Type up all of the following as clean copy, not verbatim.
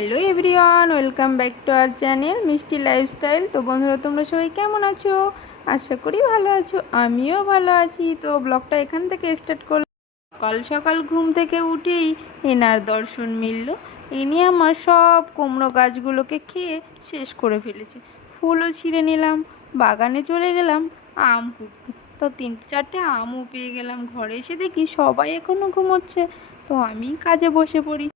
Hello everyone, welcome back to our channel মিষ্টি lifestyle. তো বন্ধুরা, তোমরা সবাই কেমন আছো? আশা করি ভালো আছো, আমিও ভালো আছি। তো ব্লগটা এখান থেকে স্টার্ট করলাম। সকাল সকাল ঘুম থেকে উঠেই এনার দর্শন মিলল। ইনি আমার সব কুমড়ো গাছগুলোকে খেয়ে শেষ করে ফেলেছে। ফুলও ছিঁড়ে নিলাম, বাগানে চলে গেলাম আম কুড়তে। তো 3-4টে আমও পেয়ে গেলাম। ঘরে এসে দেখি সবাই এখনও ঘুমোচ্ছে, তো আমি কাজে বসে পড়ি।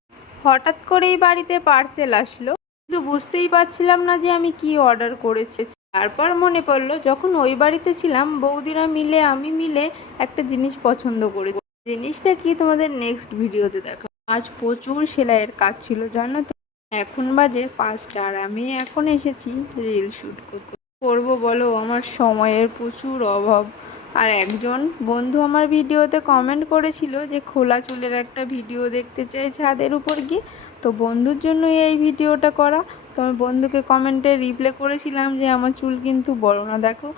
হঠাৎ করেই বাড়িতে পার্সেল আসলো, কিন্তু বুঝতেই পারছিলাম না যে আমি কি অর্ডার করেছি। তারপর মনে পড়লো, যখন ওই বাড়িতে ছিলাম বৌদিরা মিলে আমি মিলে একটা জিনিস পছন্দ করেছি। জিনিসটা কি তোমাদের নেক্সট ভিডিওতে দেখা। আজ প্রচুর সেলাইয়ের কাজ ছিল জানো তো। এখন বাজে 5টা আর আমি এখন এসেছি রিল শ্যুট করতে। করবো বলো, আমার সময়ের প্রচুর অভাব। আর একজন বন্ধু আমার ভিডিওতে কমেন্ট করেছিল যে খোলা চুলের একটা ভিডিও দেখতে চাই ছাদের উপর গিয়ে। তো বন্ধুর জন্যই এই ভিডিওটা করা। তো আমি বন্ধুকে কমেন্টে রিপ্লাই করেছিলাম যে আমার চুল কিন্তু বড় না, দেখো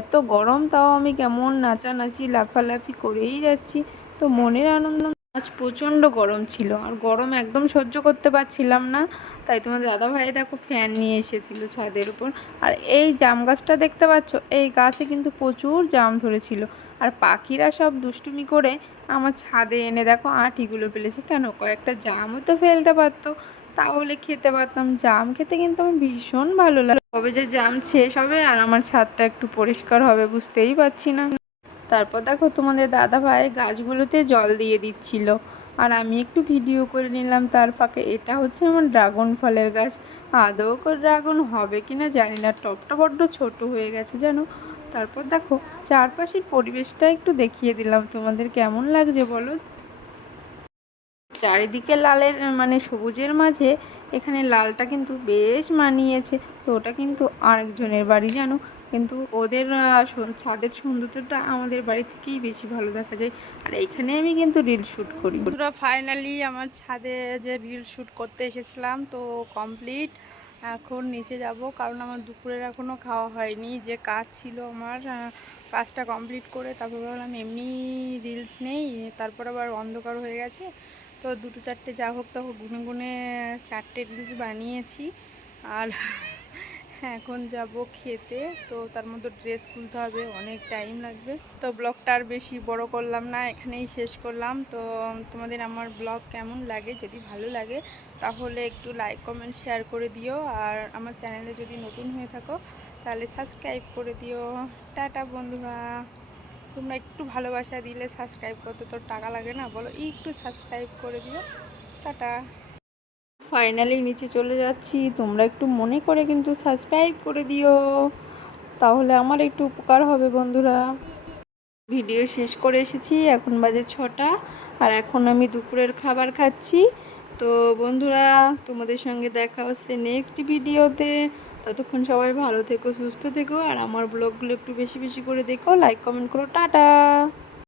এত গরম তাও আমি কেমন নাচানাচি লাফালাফি করেই যাচ্ছি। তো মনের আনন্দ। আজ প্রচণ্ড গরম ছিল, আর গরম একদম সহ্য করতে পারছিলাম না। তাই তোমার দাদাভাই দেখো ফ্যান নিয়ে এসেছিলো ছাদের উপর। আর এই জাম গাছটা দেখতে পাচ্ছ, এই গাছে কিন্তু প্রচুর জাম ধরেছিল। আর পাখিরা সব দুষ্টুমি করে আমার ছাদে এনে দেখো আঁটিগুলো ফেলেছে। কেন, কয়েকটা জামও তো ফেলতে পারতো, তাহলে খেতে পারতাম। জাম খেতে কিন্তু আমার ভীষণ ভালো লাগে। কবে যে জাম শেষ হবে আর আমার ছাদটা একটু পরিষ্কার হবে বুঝতেই পারছি না। তারপর দেখো তোমাদের দাদাভাই গাছগুলোতে জল দিয়ে দিচ্ছিল, আর আমি একটু ভিডিও করে নিলাম তার ফাঁকে। এটা হচ্ছে আমার ড্রাগন ফলের গাছ। আদৌ ড্রাগন হবে কিনা জানি না, টবটা বড্ড ছোট হয়ে গেছে জানো। তারপর দেখো চারপাশের পরিবেশটা একটু দেখিয়ে দিলাম তোমাদের, কেমন লাগছে বলো। চারিদিকে লালের মানে সবুজের মাঝে এখানে লালটা কিন্তু বেশ মানিয়েছে। তো ওটা কিন্তু আরেকজনের বাড়ি জানো, কিন্তু ওদের ছাদের সৌন্দর্যটা আমাদের বাড়ি থেকেই বেশি ভালো দেখা যায়। আর এইখানে আমি কিন্তু রিল শ্যুট করি। পুরো ফাইনালি আমার ছাদে যে রিল শ্যুট করতে এসেছিলাম তো কমপ্লিট। এখন নিচে যাব, কারণ আমার দুপুরের এখনও খাওয়া হয়নি। যে কাজ ছিল আমার, কাজটা কমপ্লিট করে তারপর ভাবলাম এমনি রিলস নেই, তারপর আবার অন্ধকার হয়ে গেছে। তো 2-4টে যা হোক তো গুনে গুনে 4টে রিলস বানিয়েছি। আর এখন যাব খেতে, তো তার মধ্যে ড্রেস খুলতে হবে, অনেক টাইম লাগবে। তো ব্লগটা আর বেশি বড় করলাম না, এখানেই শেষ করলাম। তো তোমাদের আমার ব্লগ কেমন লাগে, যদি ভালো লাগে তাহলে একটু লাইক কমেন্ট শেয়ার করে দিও। আর আমার চ্যানেলে যদি নতুন হয়ে থাকো তাহলে সাবস্ক্রাইব করে দিও। টাটা বন্ধুরা, তোমরা একটু ভালোবাসা দিলে, সাবস্ক্রাইব করতে তো টাকা লাগে না বলো, একটু সাবস্ক্রাইব করে দিও। টাটা। ফাইনালি নিচে চলে যাচ্ছি, তোমরা একটু মনে করে কিন্তু সাবস্ক্রাইব করে দিও, তাহলে আমার একটু উপকার হবে বন্ধুরা। ভিডিও শেষ করে এসেছি, এখন বাজে 6টা, আর এখন আমি দুপুরের খাবার খাচ্ছি। তো বন্ধুরা, তোমাদের সঙ্গে দেখা হচ্ছে নেক্সট ভিডিওতে। ততক্ষণ সবাই ভালো থেকো, সুস্থ থেকো, আর আমার ব্লগগুলো একটু বেশি বেশি করে দেখো, লাইক কমেন্ট করো। টাটা।